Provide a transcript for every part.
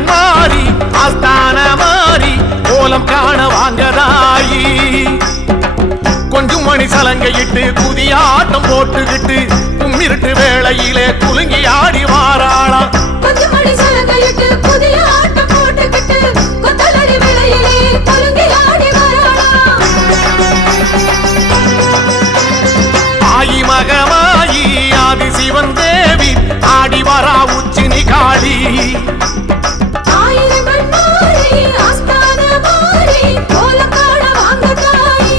ஆயிரங்கண் மாறி ஆஸ்தான மாறி கோலம் காண வாங்கதாயி கொஞ்சம் மணி சலங்கையிட்டு குதியாட்டம் போட்டுக்கிட்டு கும்மிருட்டு வேளையிலே குலுங்கி ஆடி வாராளா கொஞ்சம் மணி சலங்கையிட்டு குதியாட்டம் போட்டுக்கிட்டு கொத்தலடி வேளையிலே குலுங்கி ஆடி வாராளா ஆயி மகமாயி ஆதி சிவன் தேவி ஆடி வரா உச்சினி காளி ஆயிரங்கண் மாறி ஆஸ்தான மாறி கோலம் காண வாங்கதாயி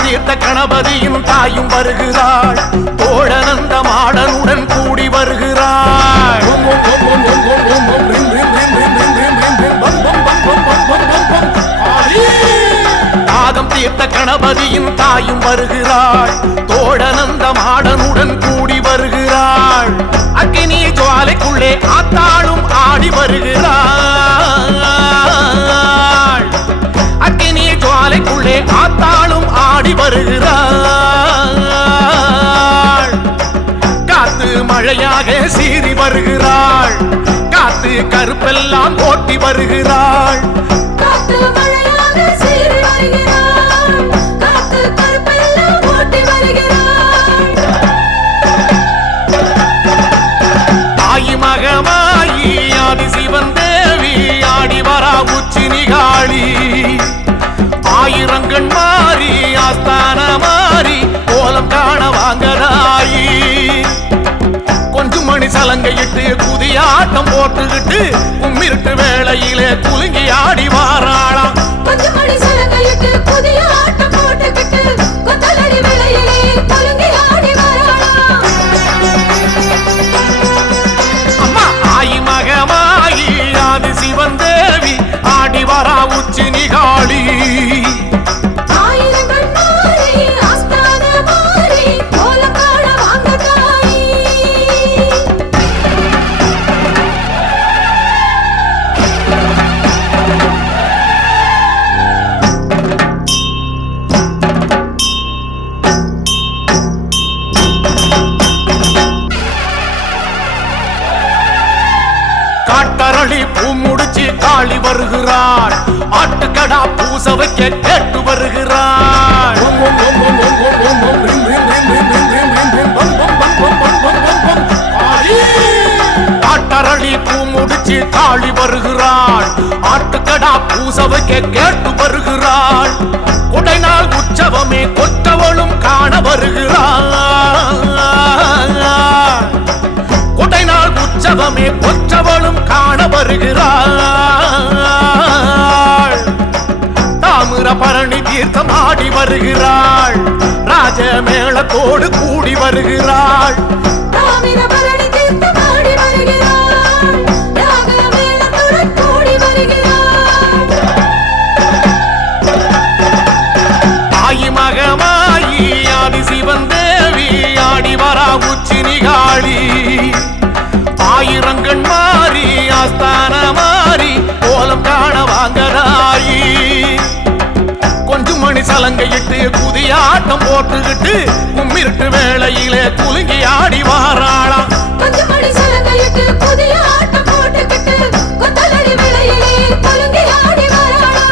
தீர்த்த கணபதியின் தாயும் வருகிறாள் தோழனந்த மாடனுடன் கூடி வருகிறாள் தாகம் தீர்த்த கணபதியின் தாயும் வருகிறாள் தோழனந்த மாடனுடன் கூடி வருகிறாள் அக்கினி ஜுவாலைக்குள்ளே ஆத்தாளும் ஆடி வருகிறாள் அக்கினி ஜுவாலைக்குள்ளே ஆத்தாளும் ஆடி வருகிறாள் காத்து மழையாக சீறி வருகிறாள் காத்து கருப்பெல்லாம் ஓட்டி வருகிறாள் காத்து மழையாக சீறி வருகிறாள் காத்து கருப்பெல்லாம் ஓட்டி வருகிறாள் ஆயி மகமாயி ஆதி சிவன் தேவி ஆடி வரா உச்சினி காளி ஆயிரங்கண் மாறி ஆஸ்தான மாறி கோலம் காண வாங்கதாயி கொஞ்சம் மணி சலங்கையிட்டு குதியாட்டம் போட்டுக்கிட்டு கும்மிருட்டு வேளையிலே குலுங்கி ஆடி வாராளா கொஞ்சம் மணி சலங்கையிட்டு குதியாட்டம் போட்டுக்கிட்டு கொத்தலடி வேளையிலே குலுங்கி ஆடி வாராளா அம்மா ஆயி மகமாயி ஆதி சிவன் தேவி ஆடி வரா உச்சினி காளி ஆயிரங்கண் மாறி ஆஸ்தான மாறி கோலம் காண வாங்கதாயி காட்டரளி பூ முடிச்சு காளி வருகிறாள் ஆட்டுக்கடா பூச வைக்க கேட்டு வருகிறாள் காட்டரளி பூ முடிச்சு காளி வருகிறாள் ஆட்டுக்கடா பூச வைக்க கேட்டு வருகிறாள் உடைநாள் உற்சவமே கொற்றவளும் காண வருகிறாள் உடைநாள் உற்சவமே கொற்றவளும் காண வருகிறாள் தாமிர பரணி தீர்த்தம் ஆடி வருகிறாள் ராஜ மேளத்தோடு கூடி வருகிறாள் தாமிரபரணி தீர்த்தம் ஆடி வருகிறாள் யாக மேளத்துடன் கூடி வருகிறாள் ஆயி மகமாயி ஆதி சிவன் தேவி ஆடி வரா உச்சினி காளி ஆயிரங்கண் மாறி ஆஸ்தான மாறி கோலம் காண வாங்கதாயி கொஞ்சம் மணி சலங்கையிட்டு குதியாட்டம் போட்டுக்கிட்டு கும்மிருட்டு வேளையிலே குலுங்கி ஆடி வாராளா கொஞ்சம் மணி சலங்கையிட்டு குதியாட்டம் போட்டுக்கிட்டு கொத்தலடி வேளையிலே குலுங்கி ஆடி வாராளா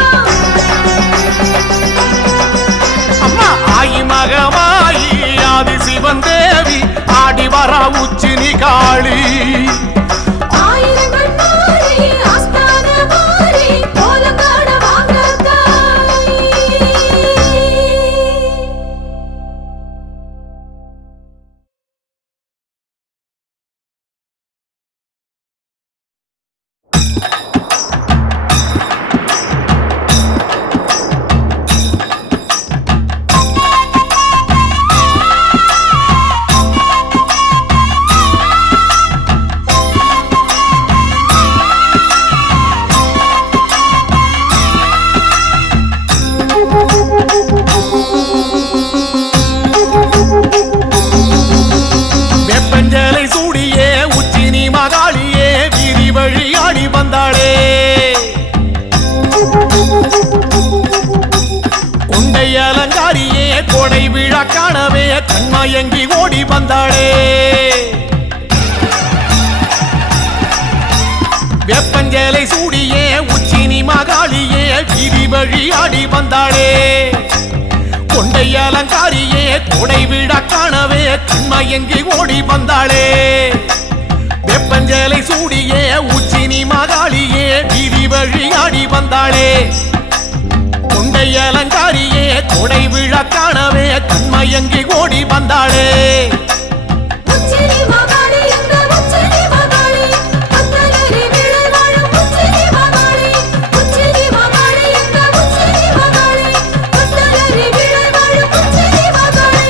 அம்மா ஆயி மகமாயி ஆதி சிவன் தேவி ஆடி வரா உச்சினி காளி ஆயிரங்கண் மாறி ஆஸ்தான மாறி கோலம் காண வாங்கதாயி கொடை விழா காணவே கண்மயங்கி ஓடி வந்தாளே வெப்பஞ்சலை சூடியே உச்சினி மகாளியே வீதி வழி ஆடி வந்தாளே கொண்டை அலங்காரியே கொடை விழா காணவே கண்மயங்கி ஓடி வந்தாளே வெப்பஞ்சலை சூடியே உச்சினி மகாளியே வீதி வழி ஆடி வந்தாளே கொண்டை அலங்காரியே கொடை விழா காணவே கண்மயங்கி ஓடி வந்தாளே உச்சினி மகாளி இந்த உச்சினி மகாளி கொத்தலரி விழை வாழும் உச்சினி மகாளி உச்சினி மகாளி இந்த உச்சினி மகாளி கொத்தலரி விழை வாழும் உச்சினி மகாளி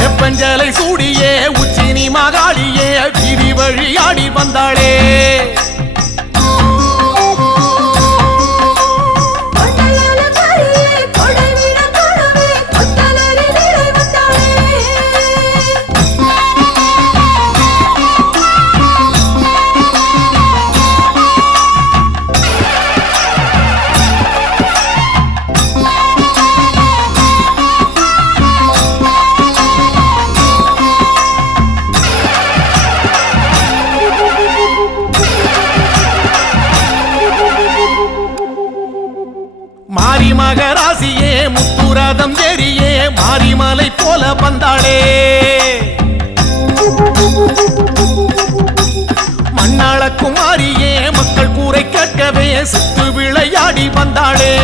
வெப்பஞ்சலை சூடியே உச்சினி மகாளியே வீதி வழி ஆடி வந்தாளே மாரி மகராசியே முத்துரதம் ஏறியே மாரிமலை போல வந்தாளே மண்ணாள குமாரியே மக்கள் கூரை கேட்கவே சித்து விளையாடி வந்தாளே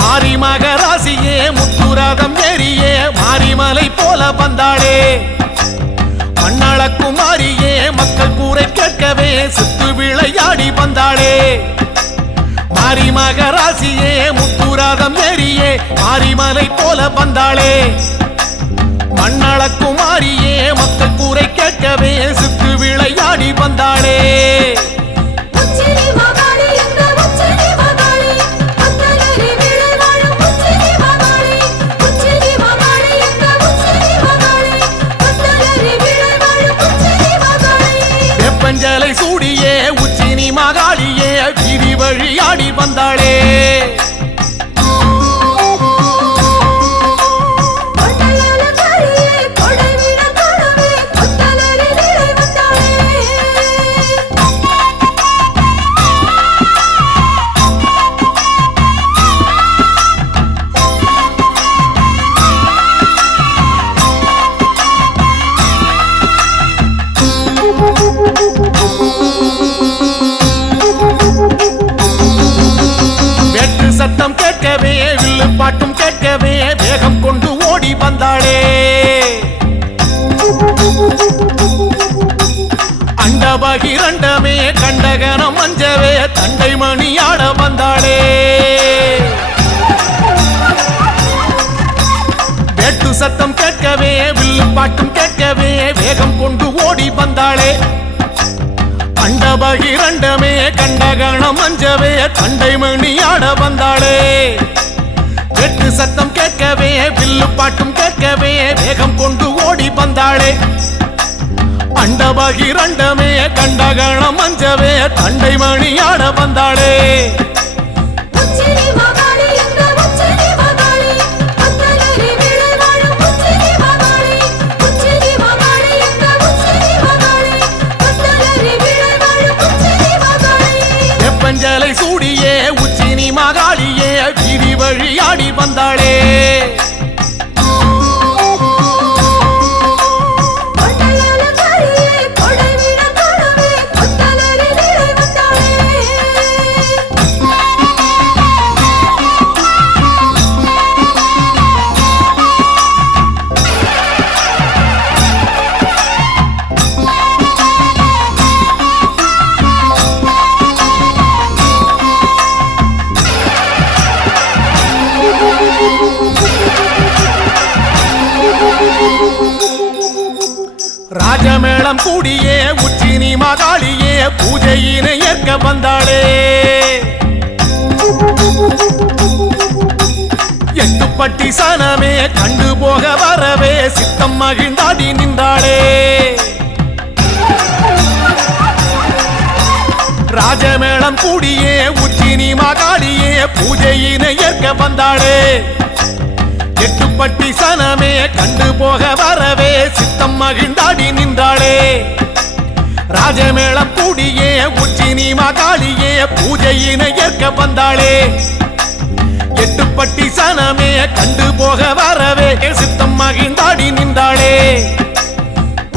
மாரி மகராசியே முத்துரதம் ஏறியே மாரிமலை போல வந்தாளே மண்ணாள குமாரியே மக்கள் கூரை கேட்கவே சித்து விளையாடி வந்தாளே மாரி மகராசியே முத்துராதம் ஏறியே மாரிமலை போல வந்தாளே மண்ணாள குமாரியே மக்கள் கூரை கேட்கவே சித்து விளையாடி வந்தாளே உச்சினி மகாளி இந்த உச்சினி மகாளி கொத்தலரி விழை வாழும் உச்சினி மகாளி உச்சினி மகாளி இந்த உச்சினி மகாளி கொத்தலரி விழை வாழும் உச்சினி மகாளி வெப்பஞ்சலை சூடியே உச்சினி மகாளியே வீதி வழி ஆடி வந்தாளே வெட்டு சத்தம் கேட்கவே வில்லு பாட்டும் கேட்கவே வேகம் கொண்டு ஓடி வந்தாளே அண்டபகிரண்டமே கண்டகனம் மஞ்சவே தண்டை மணி ஆட வந்தாளே வெட்டு சத்தம் கேட்கவே வில்லு பாட்டும் கேட்கவே வேகம் கொண்டு ஓடி வந்தாளே அண்டபகிரண்டமே கண்டகணம் மஞ்சவே தண்டை மணி ஆட வந்தாளே வெட்டு சத்தம் கேட்கவே வில்லு பாட்டும் கேட்கவே வேகம் கொண்டு ஓடி வந்தாளே அண்டபகிரண்டமே கண்டகணம் மஞ்சவே தண்டை மணி ஆட வந்தாளே உச்சினி மகாளி இந்த உச்சினி மகாளி கொத்தலரி விழை வாழும் உச்சினி மகாளி உச்சினி மகாளி இந்த உச்சினி மகாளி கொத்தலரி விழை வாழும் உச்சினி மகாளி வெப்பஞ்சலை சூடியே உச்சினி மகாளியே வீதி வழி ஆடி வந்தாளே கொடை விழா காணவே கொத்தலரி விழை வந்தாளே ராஜமேளம் கூடியே உச்சினி மகாளியே பூஜையினை ஏற்க வந்தாளே எட்டுப்பட்டி சனமே கண்டு போக வரவே சித்தம் மகிழ்ந்தாடி நின்றாளே ராஜமேளம் கூடியே உச்சினி மகாளியே பூஜையினை ஏற்க வந்தாளே எட்டுப்பட்டி சனமே கண்டு போக வரவே சித்தம் மகிழ்ந்தாடி நின்றாளே ராஜமேளம் கூடியே உச்சினி மகாளியே பூஜையினை ஏற்க வந்தாளே எட்டுப்பட்டி சனமே கண்டு போக வரவே சித்தம் மகிழ்ந்தாடி நின்றாளே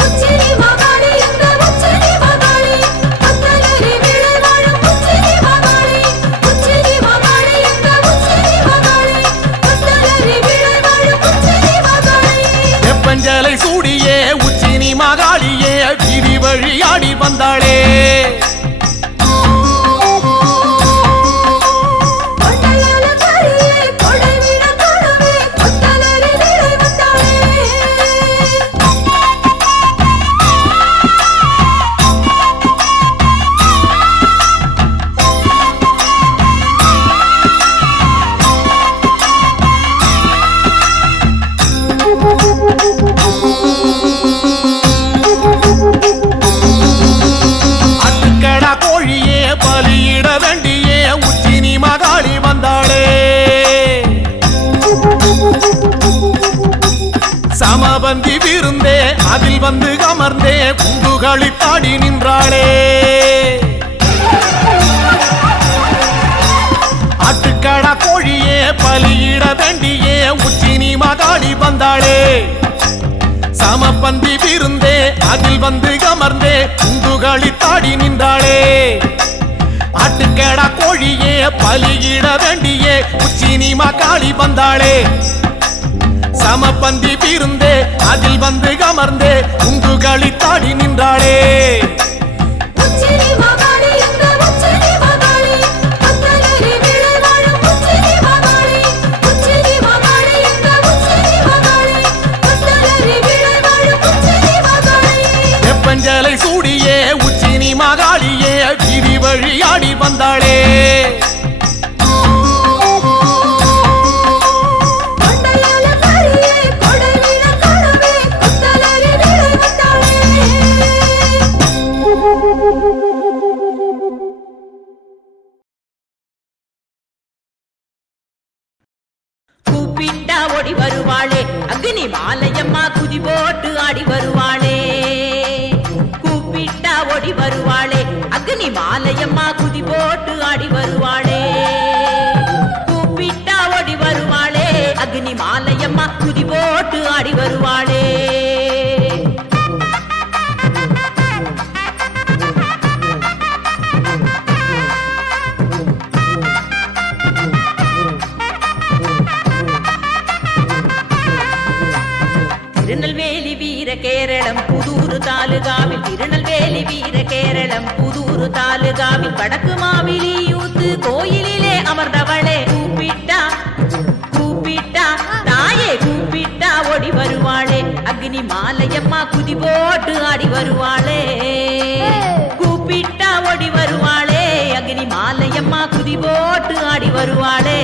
உச்சினி மகாளி இந்த உச்சினி மகாளி கொத்தலரி விளை வாழும் உச்சினி மகாளி உச்சினி மகாளி இந்த உச்சினி மகாளி கொத்தலரி விளை வாழும் உச்சினி மகாளி வெப்பஞ்சலை சூடியே உச்சினி மகாளியே வீதி வழியாடி வந்தாளே சமபந்தி விருந்தே அதில் வந்து அமர்ந்தே குண்டுகளி தாடி நின்றாளே ஆட்டுக்கடா கோழியே பலியிட வேண்டியே உச்சினி மகாளி வந்தாளே சமபந்தி விருந்தே அதில் வந்து அமர்ந்தே குண்டுகளி தாடி நின்றாளே ஆட்டுக்கடா கோழியே பலியிட வேண்டியே உச்சினி மகாளி வந்தாளே சமபந்தி விருந்தே அதில் வந்து அமர்ந்தே குண்டுகளி தாடி நின்றாளே உச்சினி மகாளி இந்த உச்சினி மகாளி கொத்தலரி விளை வாழும் உச்சினி மகாளி உச்சினி மகாளி இந்த உச்சினி மகாளி கொத்தலரி விளை வாழும் உச்சினி மகாளி வெப்பஞ்சலை சூடியே உச்சினி மகாளியே வீதி வழியாடி வந்தாளே கூப்பிட்டா ஓடி வருவாளே அக்னி மாலையம்மா குதி போட்டு ஆடி வருவாளே கூப்பிட்டா ஓடி வருவாளே அக்னி மாலையம்மா குதி போட்டு ஆடி வருவாளே கூப்பிட்டா ஓடி வருவாளே அக்னி மாலையம்மா குதி போட்டு ஆடி வருவாளே திருநெல்வேலி வீர கேரளம் புதூரு தாலுகாவில் திருநெல்வேலி வீர கேரளம் புதூரு தாலுகாவில் வடக்கு மாவிலி யூத்து கோயிலிலே அமர்ந்தவளே கூப்பிட்டா கூப்பிட்டா தாயே கூப்பிட்டா ஓடி வருவாளே அக்னி மாலையம்மா குதி போட்டு ஆடி வருவாளே கூப்பிட்டா ஓடி வருவாளே அக்னி மாலையம்மா குதி போட்டு ஆடி வருவாளே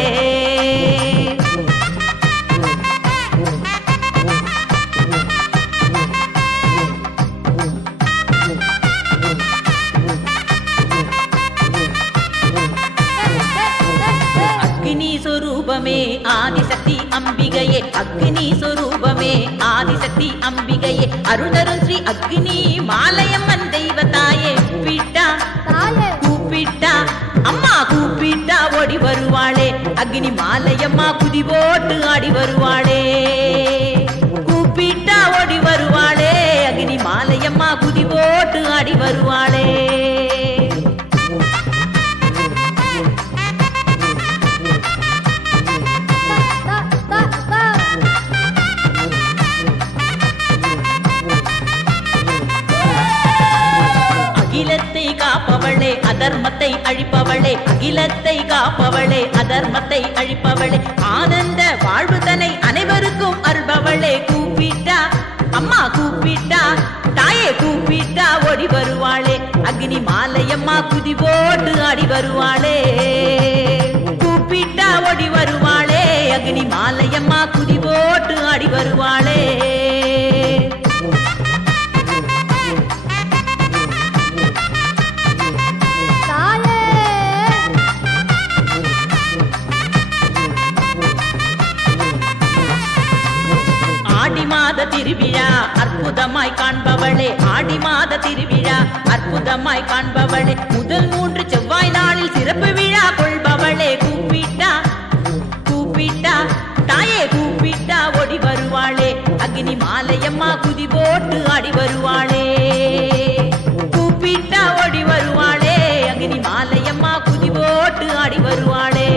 ஆதிசக்தி அம்பிகையே அக்னி சொரூபமே ஆதிசக்தி அம்பிகையே அருள்தரும் ஸ்ரீ அக்னி மாலையம்மன் தெய்வத்தாயே கூப்பிட்டா கூப்பிட்டா அம்மா கூப்பிட்டா ஓடி வருவாளே அக்னி மாலையம்மா குதி போட்டு ஆடி வருவாளே கூப்பிட்டா ஓடி வருவாளே அக்னி மாலையம்மா குதி போட்டு ஆடி வருவாளே அகிலத்தை காப்பவளே அதர்மத்தை அழிப்பவளே அகிலத்தை காப்பவளே அதர்மத்தை அழிப்பவளே ஆனந்த வாழ்வுதனை அனைவருக்கும் அருள்பவளே கூப்பிட்டா அம்மா கூப்பிட்டா தாயே கூப்பிட்டா ஓடி வருவாளே அக்னி மாலையம்மா குதி போட்டு ஆடி வருவாளே கூப்பிட்டா ஓடி வருவாளே அக்னி மாலையம்மா குதி போட்டு ஆடி வருவாளே மாத திருவிழா அற்புதமாய் காண்பவளே ஆடி மாத திருவிழா அற்புதமாய் காண்பவளே முதல் 3 செவ்வாய் நாளில் சிறப்பு விழா கொள்பவளே கூப்பிட்டா கூப்பிட்டா தாயே கூப்பிட்டா ஓடி வருவாளே அக்னி மாலையம்மா குதி போட்டு ஆடி வருவாளே கூப்பிட்டா ஓடி வருவாளே அக்னி மாலையம்மா குதி போட்டு ஆடி வருவாளே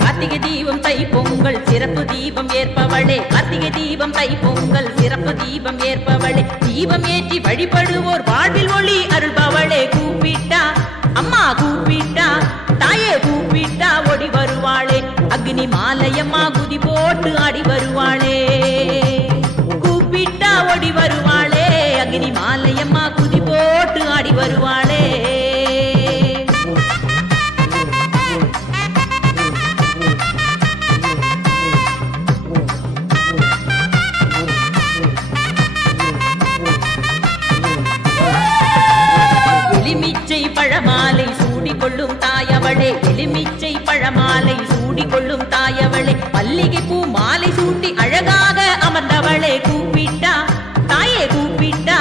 கார்த்திகை தீபம் தை பொங்கல் சிறப்பு தீபம் ஏற்பவளே கார்த்திகை தீபம் தை பொங்கல் சிறப்பு தீபம் ஏற்பவளே தீபம் ஏற்றி வழிபடுவோர் வாழ்வில் ஒளி அருள்பவளே கூப்பிட்டா அம்மா கூப்பிட்டா தாயே கூப்பிட்டா ஓடி வருவாளே அக்னி மாலையம்மா குதி போட்டு ஆடி வருவாளே கூப்பிட்டா ஓடி வருவாளே அக்னி மாலையம்மா குதி போட்டு ஆடி வருவாளே எலுமிச்சை பழமாலை சூடிக்கொள்ளும் தாயவளே எலுமிச்சை பழமாலை சூடிக்கொள்ளும் தாயவளே மல்லிகை பூ மாலை சூட்டி அழகாக அமர்ந்தவளே கூப்பிட்டா தாயே கூப்பிட்டா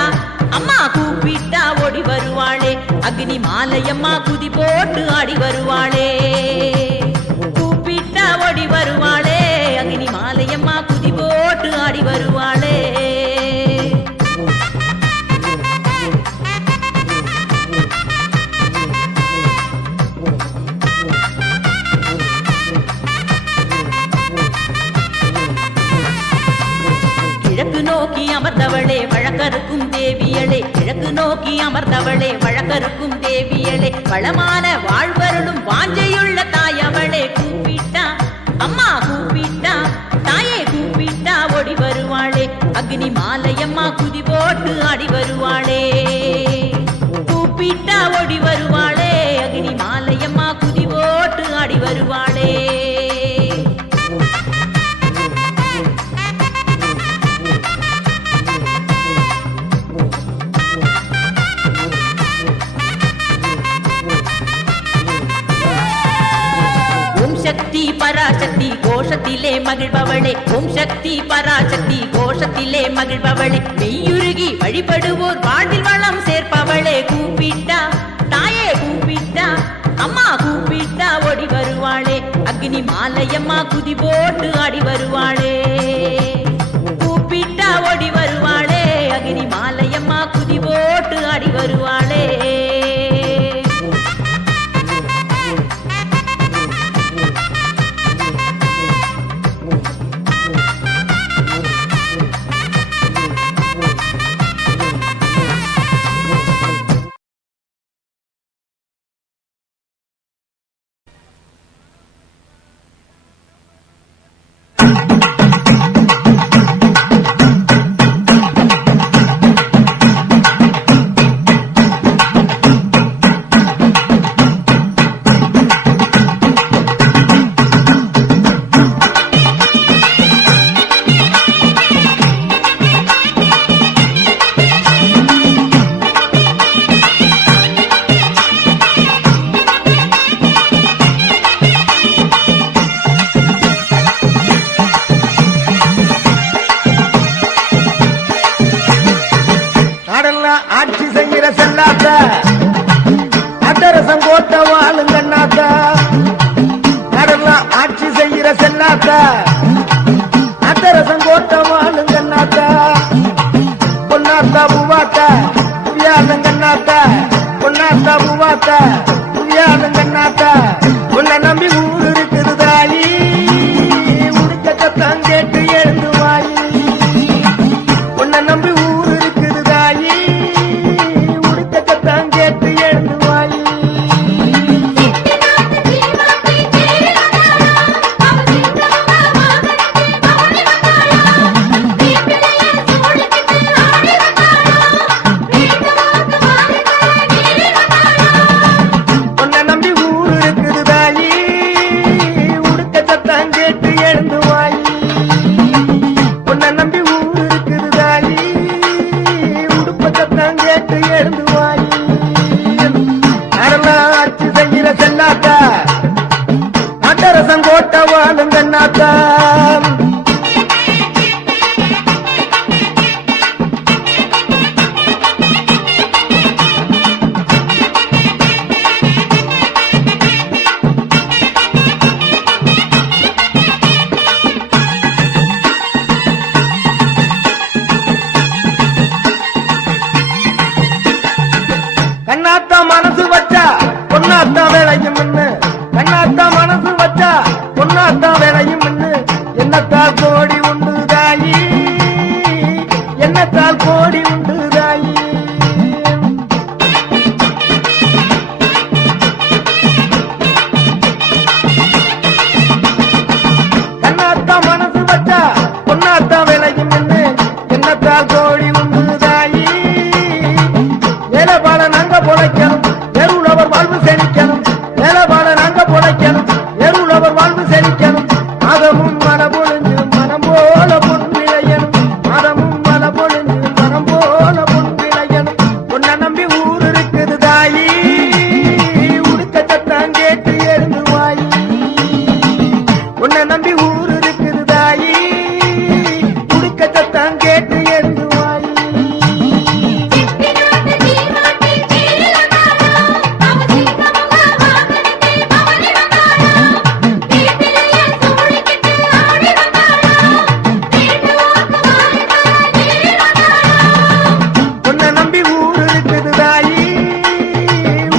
அம்மா கூப்பிட்டா ஓடி வருவாளே அக்னி மாலையம்மா குதி போட்டு ஆடி வருவாளே கூப்பிட்டா ஓடி வருவாளே அக்னி மாலையம்மா குதி போட்டு ஆடி வருவாளே கிழக்கு நோக்கி அமர்ந்தவளே வழக்கருக்கும் தேவியளே கிழக்கு நோக்கி அமர்ந்தவளே வழக்கருக்கும் தேவியளே வளமான வாழ்வருளும் வாஞ்சையுள்ள தாயவளே கூப்பிட்டா அம்மா கூப்பிட்டா தாயே கூப்பிட்டா ஓடி வருவாளே அக்னி மாலையம்மா குதி போட்டு ஆடி வருவாளே கூப்பிட்டா ஓடி வருவாளே அக்னி மாலையம்மா குதி போட்டு ஆடி வருவாளே சக்தி பராசக்தி கோஷத்திலே மகிழ்பவளே ஓம் சக்தி பராசக்தி கோஷத்திலே மகிழ்பவளே மெய்யுருகி வழிபடுவோர் வாழ்வில் வளம் சேர்ப்பவளே கூப்பிட்டா தாயே கூப்பிட்டா அம்மா கூப்பிட்டா ஓடி வருவாளே அக்னி மாலையம்மா குதி போட்டு ஆடி வருவாளே கூப்பிட்டா ஓடி வருவாளே அக்னி மாலையம்மா குதி போட்டு ஆடி வருவாளே என்னத்தால் கோடி உண்டு தாயி, என்னத்தால் கோடி உண்டு தாயி. கண்ணாத்தா மனசு வச்சா பொன்னாத்தா விளையும் என்று என்னத்தால் கோடி உண்டு தாயி. வேலைப்பாட நாங்க பொழைக்கணும், எருளவர் வாழ்வு செழிக்கணும். வேலைப்பாட நாங்க பொழைக்கணும், எருளவர் வாழ்வு செழிக்கணும். மாதமும் மன பொழிஞ்சு மனம் போல பொன் விளையணும். மாதமும் மன பொழிஞ்சு மனம் போல பொன் விளையணும். உன்னை நம்பி ஊர் இருக்குது தாயி, உடுக்க சத்தம் கேட்டு எழுந்து வாயி. உன்னை நம்பி ஊர் இருக்குது தாயி, உடுக்க சத்தம் கேட்டு எழுந்து வாயி. உன்னை நம்பி ஊர் இருக்குது தாயி,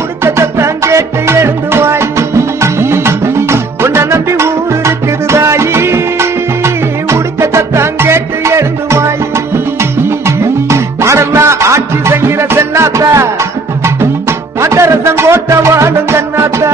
உடுக்க சத்தம் கேட்டு எழுந்து வாயி. உன்னை நம்பி ஊர் இருக்குது தாயி, உடுக்க சத்தம் கேட்டு எழுந்து வாயி. நாடெல்லாம் ஆட்சி செய்கிற செல்லாத்தா, நாட்டரசம் கோட்ட வாழும் கண்ணாத்தா.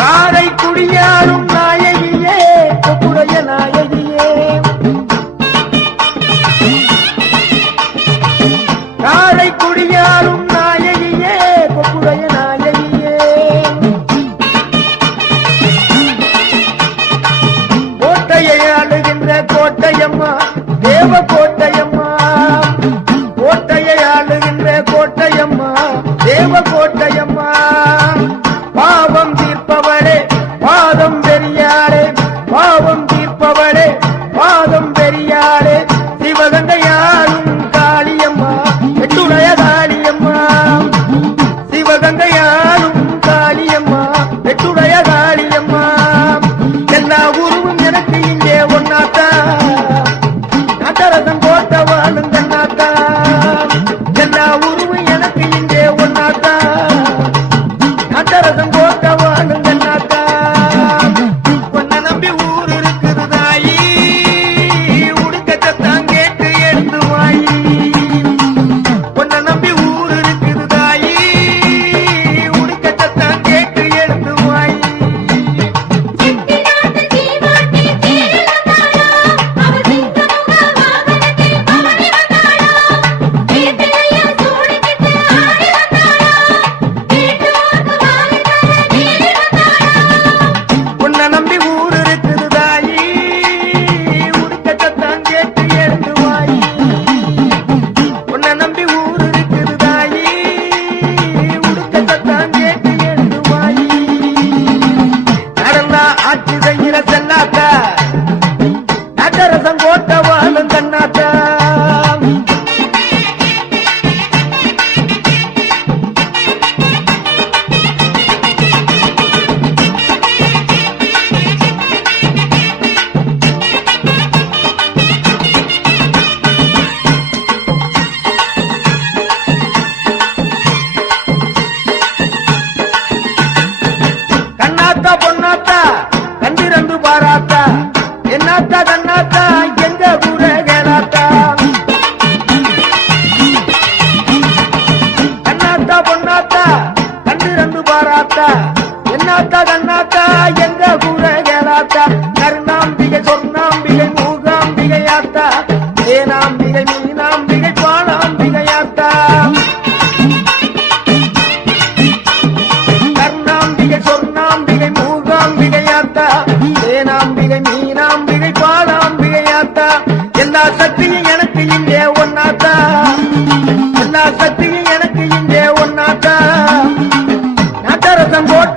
காரை குடியாரும் நாயகியே, கொப்புடைய நாயகியே. காரை குடியாரும் நாயகியே, கொப்புடைய நாயகியே. கோட்டையை ஆளுகின்ற கோட்டையம்மா, தேவ கோட்டையம்மா. கோட்டையை ஆளுகின்ற கோட்டையம்மா, தேவ கோட்டையம்மா. பாவம் தீர்ப்பவளே பாதம் பெரியாளே, பாவம் தீர்ப்பவளே பாதம் பெரியாளே. சிவகங்கையாளும் காளியம்மா, எட்டுடைய காளியம்மா. சிவகங்கையாளும் காளியம்மா, எட்டுடைய காளியம்மா. எல்லா உருவும் எனக்கு இங்கே ஒன்னாத்தா, நாட்டரசம் கோட்ட வாழும் கண்ணாத்தா. எல்லா உருவும் எனக்கு இங்கே ஒன்னாத்தா, நாட்டரசம் கோட்ட வாழும் கண்ணாத்தா. உன்னை நம்பி ஊர் இருக்குது தாயி, உடுக்க சத்தம் கேட்டு எழுந்து வாயி. உன்னை நம்பி ஊர் இருக்குது தாயி, உடுக்க சத்தம் கேட்டு எழுந்து வாயி. உன்னை நம்பி ஊர் இருக்குது தாயி, உடுக்க சத்தம் கேட்டு எழுந்து வாயி. உன்னை நம்பி ஊர் இருக்குது தாயி, உடுக்க சத்தம் கேட்டு எழுந்து வாயி. நாடெல்லாம் ஆட்சி செய்கிற செல்லாத்தா, நாட்டரசம் கோட்ட வாழும் கண்ணாத்தா. கண்ணாத்தா பொன்னாத்தா கண்டிரண்டு பாராத்தா, என்னாத்தா கண்ணாத்தா எங்க கூட கேளாத்தா. கண்ணாத்தா பொன்னாத்தா கண்டிரண்டு பாராத்தா, என்னாத்தா கண்ணாத்தா எங்க கூட கேளாத்தா. கருணாம்பிகை சொர்ணாம்பிகை மூகாம்பிகையாத்தா, ஏனாம்பிகை மீனாம்பிகை பாலாம்பிகையாத்தா. கர்ணாம்பிகை சொர்ணாம்பிகை மூகாம்பிகையாத்தா, ஏனாம்பிகை மீனாம்பிகை பாலாம்பிகையாத்தா. எல்லா சக்தியும் எனக்கு இங்கே ஒன்னாத்தா, எல்லா சக்தியும் எனக்கு இங்கே ஒன்னாத்தா. நாட்டரசம் கோட்ட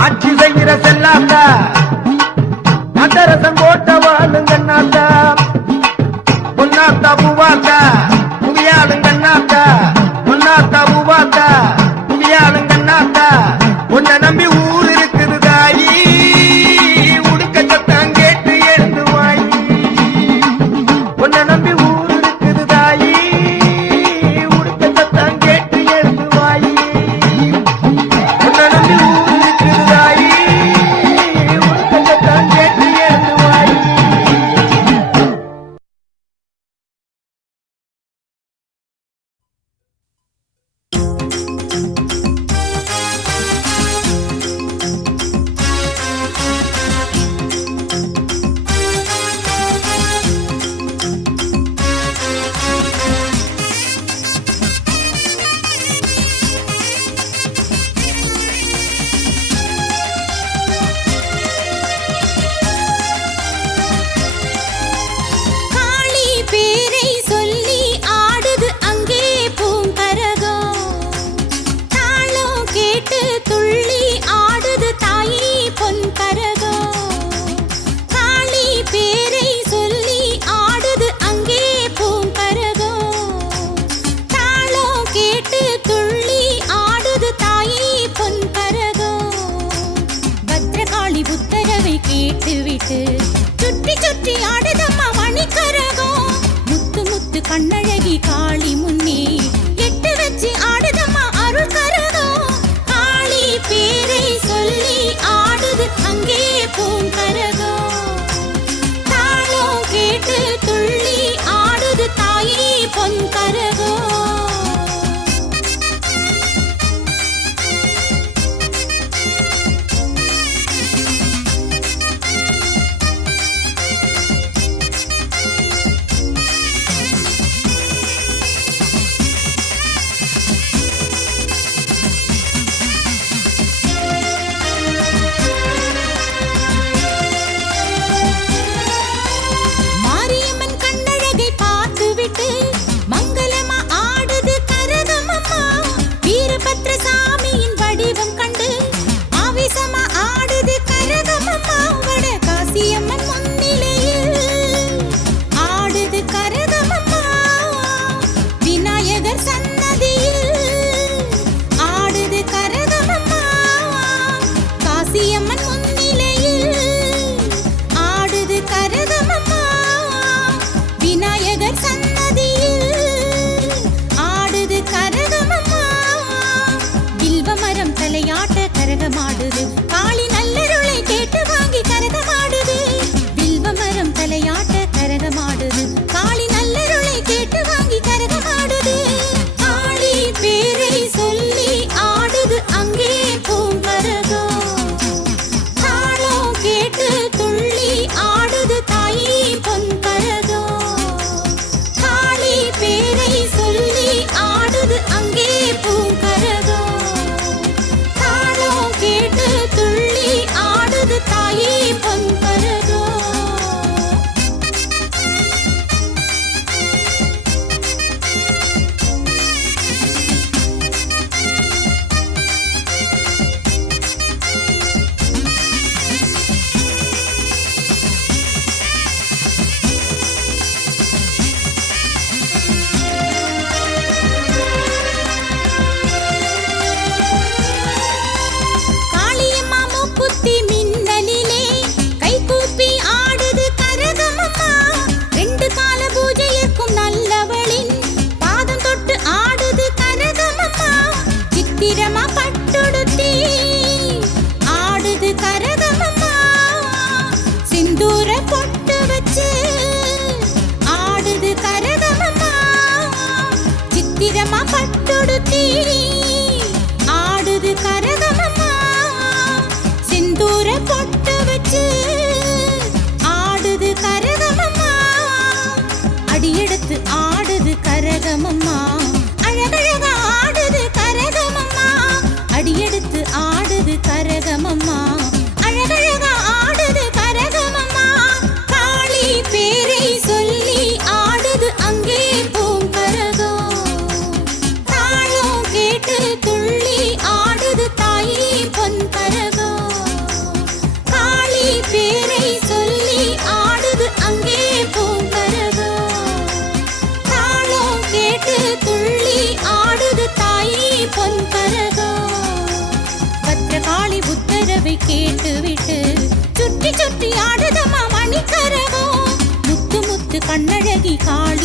ஆட்சி செய்கிற செல்லாத்தா மதரசம் போட்ட வாழுங்கண்ணாத்தா பொன்னாத்தா பூவாத்தா புவியாளுங்கண்ணாத்தா பொன்னாத்தா பூவாத்தா புவியாளுங்கண்ணாத்தா உன்னை நம்பி ஊர் இருக்குது தாயி உடுக்க சத்தம் கேட்டு எழுந்து வாயி உன்னை நம்பி ஊர் இருக்குது தாயி உடுக்க சத்தம் கேட்டு எழுந்து வாயி உன்னை நம்பி ஊர் இருக்குது தாயி உடுக்க சத்தம் கேட்டு எழுந்து வாயி. காளி பேரை சொல்லி ஆடுது அங்கே பூங்கரகம் தாளம் கேட்டு துள்ளி ஆடுது தாயி பொன்கரகம் காளி பேரை சொல்லி ஆடுது அங்கே பூங்கரகம் தாளம் கேட்டு துள்ளி ஆடுது தாயி பொன்கரகம் பத்ரகாளி உத்தரவை கேட்டுவிட்டு சுற்றி சுற்றி ஆடுதம்மா மணிக்கரகம் முத்து முத்து கண்ணழகி காளி முன்னே எட்டு வச்சு ஆடுதம்மா அருள் கரகம் காளி பேரை சொல்லி ஆடுது அங்கே பூங்கரகம் தாளம் கேட்டு துள்ளி ஆடுது தாயி பொன்கரகம் மாரியம்மன் கண்ணழகை பார்த்துவிட்டு மங்களமா ஆடுது கரகமம்மா வீரபத்ர சாமியின் வடிவம் கண்டு ஆவேசமா ஆடுது கரகமம்மா வட காசியம்மன் முன்னிலையில் ஆடுது கரகமம்மா விநாயகர் சன்னதியில் ஆடுது கரகமம்மா காசியம்மன் முன்னிலையில் ஆடுது கரகமம்மா விநாயகர் சன்னதியில் ஆடுது கரகமம்மா வில்வமரம் தலையாட்ட கரகமாடுது காளி நல்லருளை கேட்டு வாங்கி கரகமாடுது வில்வமரம் தலையாட்ட கரகமாடுது காளி நல்லருளை கேட்டு வாங்கி கரகமாடுது காளி பேரை சொல்லி ஆடுது அங்கே பூங்கரகம் தாளம் கேட்டு துள்ளி ஆடுது தாயி பொன்கரகம் காளி பேரை சொல்லி ஆடுது அங்கே பூங்கரகம் தாளம் கேட்டு துள்ளி ஆடுது தாயி பொன்கரகம் காளியம்மா மூக்குத்தி மின்னலிலே கைகூப்பி ஆடுது கரகமம்மா ரெண்டு கால பூஜையக்கும் நல்லவளின் பாதம் தொட்டு ஆடுது கரகமம்மா சித்திரமா பட்டுடுத்தி ஆடுது கரகமம்மா சிந்தூர பொட்டு வச்சு ஆடுது கரகமம்மா சித்திரமா பட்டுடுத்தி ஆடுது கரகமம்மா சிந்தூர பொட்டு வச்சு ஆடுது கரகமம்மா அடியெடுத்து ஆடுது கரகமம்மா அழகழகா ஆடுது கரகமம்மா அடியெடுத்து ஆடுது கரகமம்மா அழகழகா ஆடுது கரகமம்மா காளி பேரை சொல்லி ஆடுது அங்கே பூங்கரகம் தாளம் கேட்டு துள்ளி ஆடுது தாயி பொன்கரகம் கேட்டுவிட்டு சுற்றி சுற்றி ஆடுதம்மா மணிக்கரகம் முத்து முத்து கண்ணழகி காளி